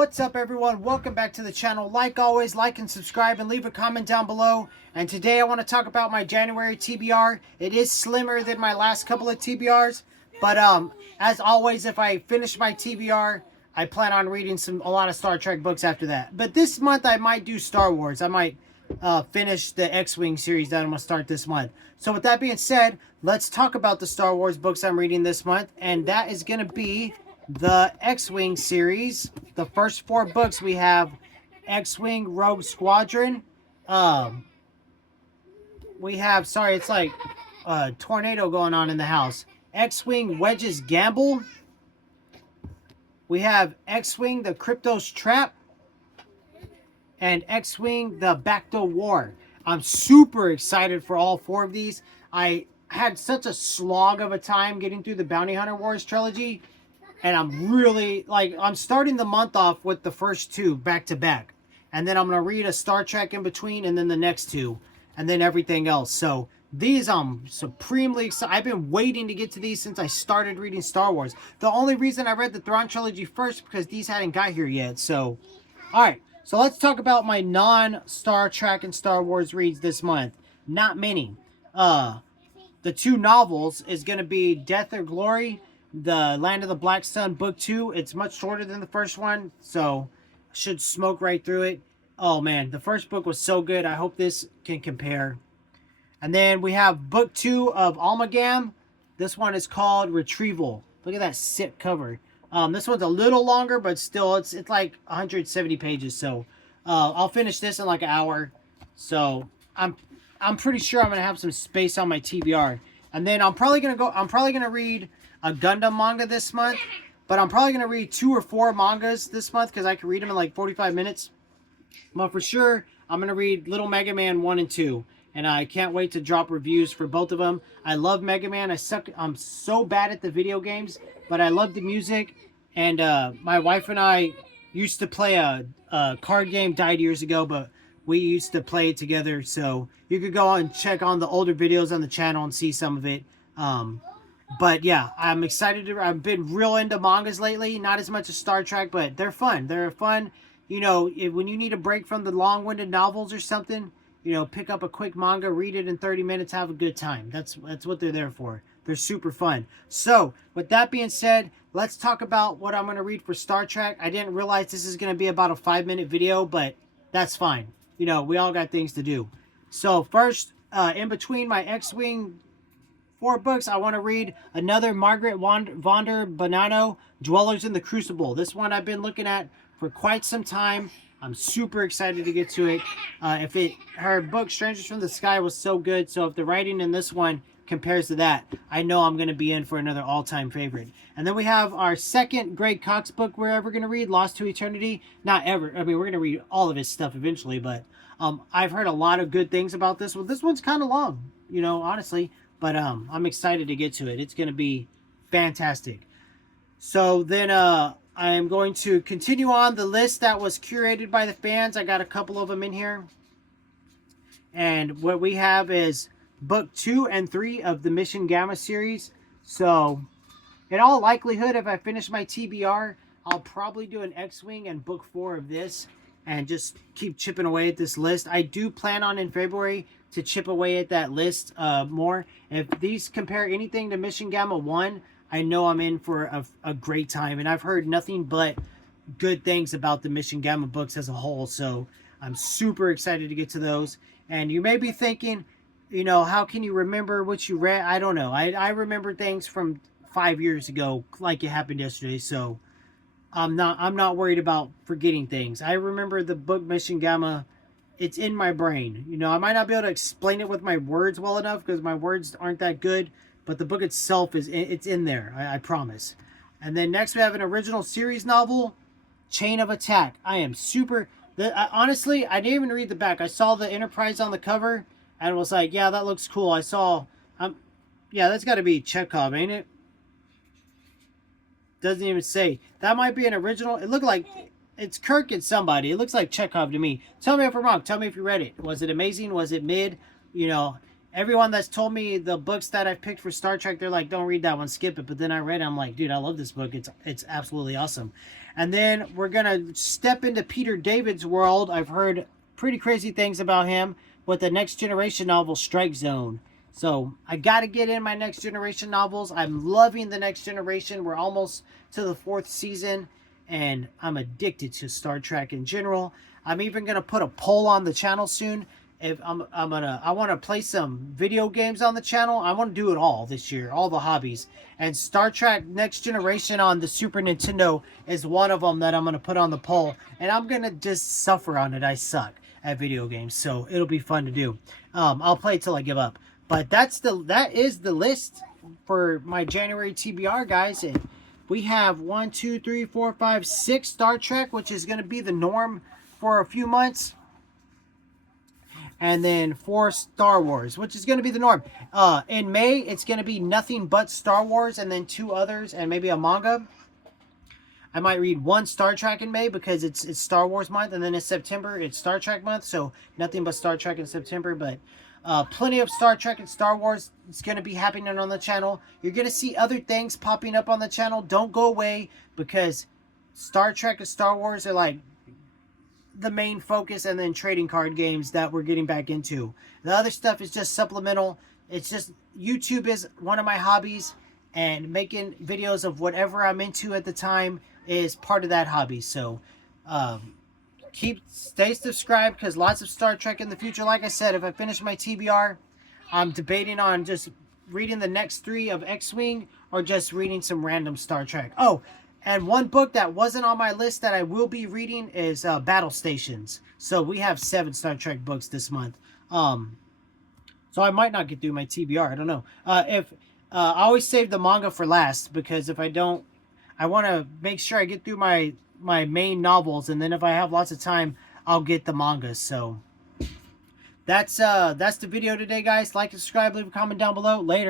What's up, everyone? Welcome back to the channel. Like always, like and subscribe and leave a comment down below. And today I want to talk about my January TBR. It is slimmer than my last couple of TBRs, but as always, if I finish my TBR, I plan on reading a lot of Star Trek books after that. But this month I might do Star Wars. I might finish the X-Wing series that I'm going to start this month. So with that being said, let's talk about the Star Wars books I'm reading this month, and that is going to be the X-Wing series. The first 4 books we have X-Wing Rogue Squadron. We have, sorry, it's like a tornado going on in the house. X-Wing Wedge's Gamble. We have X-Wing the Cryptos Trap. And X-Wing the Bacta War. I'm super excited for all 4 of these. I had such a slog of a time getting through the Bounty Hunter Wars trilogy. And I'm really, I'm starting the month off with the first 2 back to back. And then I'm going to read a Star Trek in between, and then the next 2. And then everything else. So these I'm supremely excited. I've been waiting to get to these since I started reading Star Wars. The only reason I read the Thrawn trilogy first, because these hadn't got here yet. So, alright. So let's talk about my non-Star Trek and Star Wars reads this month. Not many. The 2 novels is going to be Death or Glory, The Land of the Black Sun, Book 2. It's much shorter than the first one, so should smoke right through it. Oh man, the first book was so good. I hope this can compare. And then we have Book 2 of Almagam. This one is called Retrieval. Look at that sick cover. This one's a little longer, but still, it's like 170 pages. So I'll finish this in like an hour. So I'm pretty sure I'm gonna have some space on my TBR. And then I'm probably gonna read a Gundam manga this month, but I'm probably gonna read 2 or 4 mangas this month because I can read them in like 45 minutes. But for sure, I'm gonna read Little Mega Man 1 and 2. And I can't wait to drop reviews for both of them. I love Mega Man. I'm so bad at the video games, but I love the music. And my wife and I used to play a card game, died years ago, but we used to play it together. So you could go and check on the older videos on the channel and see some of it. But yeah, I'm excited. I've been real into mangas lately. Not as much as Star Trek, but they're fun. They're fun. You know, when you need a break from the long-winded novels or something, you know, pick up a quick manga, read it in 30 minutes, have a good time. That's what they're there for. They're super fun. So, with that being said, let's talk about what I'm going to read for Star Trek. I didn't realize this is going to be about a 5-minute video, but that's fine. You know, we all got things to do. So, first, in between my X-Wing 4 books, I want to read another Margaret Vonder Bonanno, Dwellers in the Crucible. This one I've been looking at for quite some time. I'm super excited to get to it. Her book, Strangers from the Sky, was so good. So if the writing in this one compares to that, I know I'm going to be in for another all-time favorite. And then we have our second Greg Cox book we're ever going to read, Lost to Eternity. Not ever. I mean, we're going to read all of his stuff eventually, but I've heard a lot of good things about this one. This one's kind of long, you know, honestly. But I'm excited to get to it. It's going to be fantastic. So then I am going to continue on the list that was curated by the fans. I got a couple of them in here. And what we have is book 2 and 3 of the Mission Gamma series. So in all likelihood, if I finish my TBR, I'll probably do an X-Wing and book 4 of this and just keep chipping away at this list. I do plan on in February to chip away at that list more. If these compare anything to Mission Gamma 1, I know I'm in for a great time. And I've heard nothing but good things about the Mission Gamma books as a whole. So I'm super excited to get to those. And you may be thinking, you know, how can you remember what you read? I don't know. I remember things from 5 years ago like it happened yesterday. So I'm not worried about forgetting things. I remember the book Mission Gamma. It's in my brain. You know, I might not be able to explain it with my words well enough because my words aren't that good. But the book itself, it's in there, I promise. And then next we have an original series novel, Chain of Attack. I am super... honestly, I didn't even read the back. I saw the Enterprise on the cover and was like, yeah, that looks cool. I saw... yeah, that's got to be Chekhov, ain't it? Doesn't even say. That might be an original... It looked like... It's Kirk and somebody. It looks like Chekhov to me. Tell me if I'm wrong. Tell me if you read it. Was it amazing? Was it mid? You know... Everyone that's told me the books that I've picked for Star Trek, they're like, don't read that one, skip it. But then I read it, I'm like, dude, I love this book. It's absolutely awesome. And then we're going to step into Peter David's world. I've heard pretty crazy things about him with the Next Generation novel, Strike Zone. So I got to get in my Next Generation novels. I'm loving the Next Generation. We're almost to the 4th season, and I'm addicted to Star Trek in general. I'm even going to put a poll on the channel soon. If I want to play some video games on the channel. I want to do it all this year, all the hobbies. And Star Trek Next Generation on the Super Nintendo is one of them that I'm going to put on the poll. And I'm going to just suffer on it. I suck at video games, so it'll be fun to do. I'll play till I give up. But that is the list for my January TBR, guys. And we have 1, 2, 3, 4, 5, 6 Star Trek, which is going to be the norm for a few months. And then 4 Star Wars, which is going to be the norm. In May, it's going to be nothing but Star Wars, and then 2 others, and maybe a manga. I might read 1 Star Trek in May because it's Star Wars month, and then in September, it's Star Trek month, so nothing but Star Trek in September. But plenty of Star Trek and Star Wars is going to be happening on the channel. You're going to see other things popping up on the channel. Don't go away, because Star Trek and Star Wars are like the main focus, and then trading card games that we're getting back into. The other stuff is just supplemental. It's just YouTube is one of my hobbies, and making videos of whatever I'm into at the time is part of that hobby. So stay subscribed, because lots of Star Trek in the future. Like I said, if I finish my TBR, I'm debating on just reading the next 3 of X-Wing or just reading some random Star Trek. Oh, and one book that wasn't on my list that I will be reading is Battle Stations. So we have 7 Star Trek books this month. So I might not get through my TBR. I don't know. I always save the manga for last, because if I don't, I want to make sure I get through my main novels, and then if I have lots of time, I'll get the mangas. So that's the video today, guys. Like, subscribe, leave a comment down below. Later.